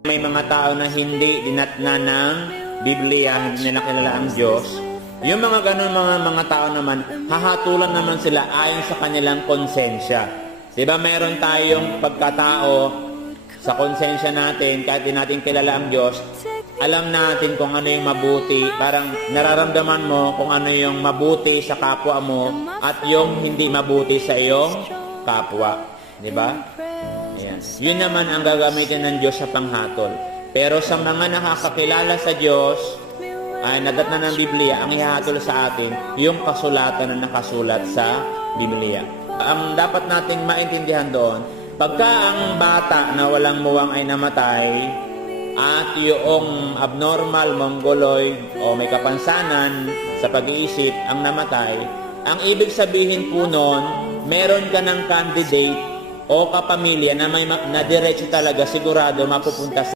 May mga tao na hindi dinatna ng Biblia, hindi nila kilala ang Diyos. Yung mga ganun mga tao naman, hahatulan naman sila ayon sa kanilang konsensya. Diba meron tayong pagkatao sa konsensya natin, kahit di natin kilala ang Diyos, alam natin kung ano yung mabuti, parang nararamdaman mo kung ano yung mabuti sa kapwa mo at yung hindi mabuti sa iyong kapwa. Diba? Ayan. Yun naman ang gagamitin ng Diyos sa panghatol. Pero sa mga nakakakilala sa Diyos, ay nadatna ng Biblia, ang ihahatol sa atin, yung kasulatan na nakasulat sa Biblia. Ang dapat nating maintindihan doon, pagka ang bata na walang muwang ay namatay, at yung abnormal, mongoloid, o may kapansanan sa pag-iisip ang namatay, ang ibig sabihin po noon, meron ka ng candidate o kapamilya na may na diretso talaga sigurado mapupunta sa